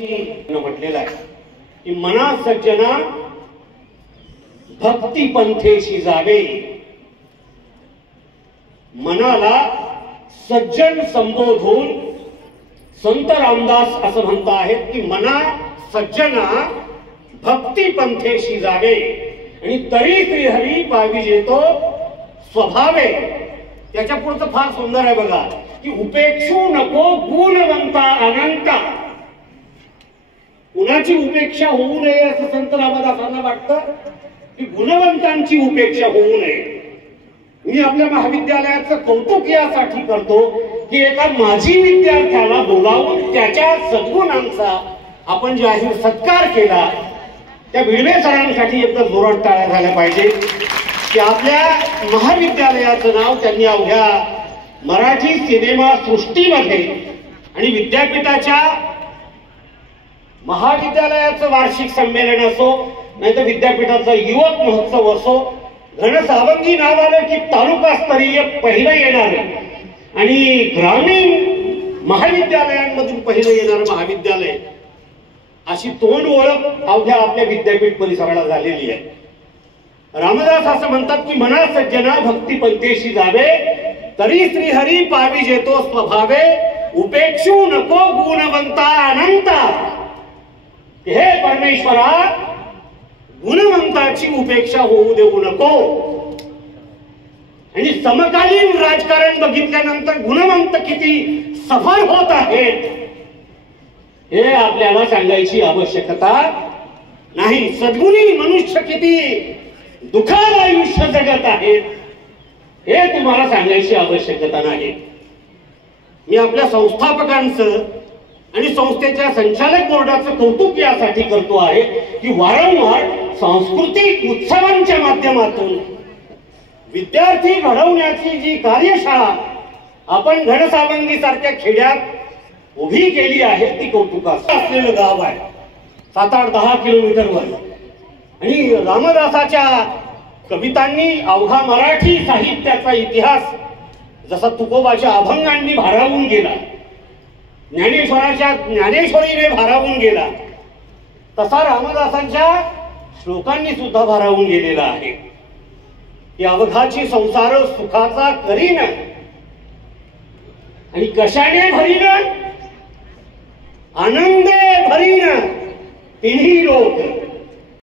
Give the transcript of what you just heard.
म्हटलेलं आहे की मना सज्जना भक्ती पंथेशी जावे. मनाला सज्जन संबोधून संत रामदास असं म्हणता आहेत की मना सज्जना भक्ती पंथेशी जावे आणि तरी श्रीहरी पाविजेतो स्वभावे. त्याच्या पुढचं फार सुंदर आहे बघा की उपेक्षू नको गुणवंता अनंता. कुणाची उपेक्षा होऊ नये असं संत रामदासांना वाटतं की गुणवंतांची उपेक्षा होऊ नये. मी आपल्या महाविद्यालयाचं कौतुक यासाठी करतो की एका माजी विद्यार्थ्याला बोलावून त्याच्या सद्गुणांचा आपण जाहीर सत्कार केला. त्या भिडवे सरांसाठी एकदा जोरात टाळ्या झाल्या पाहिजे की आपल्या महाविद्यालयाचं नाव त्यांनी अवघ्या मराठी सिनेमा सृष्टीमध्ये आणि विद्यापीठाच्या महाविद्यालयाचं वार्षिक संमेलन असो नाहीतर विद्यापीठाचा युवक महोत्सव असो, घनसावंगी नाव आलं की तालुकास्तरीय पहिलं येणार आणि ग्रामीण महाविद्यालयांमधून पहिलं येणार महाविद्यालय अशी तोंड ओळख अवघ्या आपल्या विद्यापीठ परिसराला झालेली आहे. रामदास असं म्हणतात की मना सज्जना भक्ती पंथेशी जावे तरी श्रीहरी पाविजेतो स्वभावे उपेक्षू नको गुणवंता अनंता. हे परमेश्वरा गुणवंताची उपेक्षा होऊ देऊ नको. आणि समकालीन राजकारण बघितल्यानंतर गुणवंत किती सफल होत आहेत हे आपल्याला सांगायची आवश्यकता नाही. सद्गुणी मनुष्य किती दुःखात आयुष्य जगत आहेत हे तुम्हाला सांगायची आवश्यकता नाही. मी आपल्या संस्थापकांचं आणि संस्थेच्या संचालक बोर्डाचं कौतुक यासाठी करतो आहे की वारंवार सांस्कृतिक उत्सवांच्या माध्यमातून विद्यार्थी घडवण्याची जी कार्यशाळा आपण घनसावंगी सारख्या खेड्यात उभी केली आहे ती कौतुकास्पद असलेलं गाव आहे. 7-8-10 किलोमीटरवर. आणि रामदासाच्या कवितांनी अवघा मराठी साहित्याचा इतिहास जसा तुकोबाच्या अभंगांनी भारावून गेला, ज्ञानेश्वराच्या ज्ञानेश्वरीने भारावून गेला, तसा रामदासांच्या श्लोकांनी सुद्धा भारावून गेलेला आहे की अवघाची संसार सुखाचा करीन आणि कशाने भरीन आनंदे भरीन तिन्ही लोक.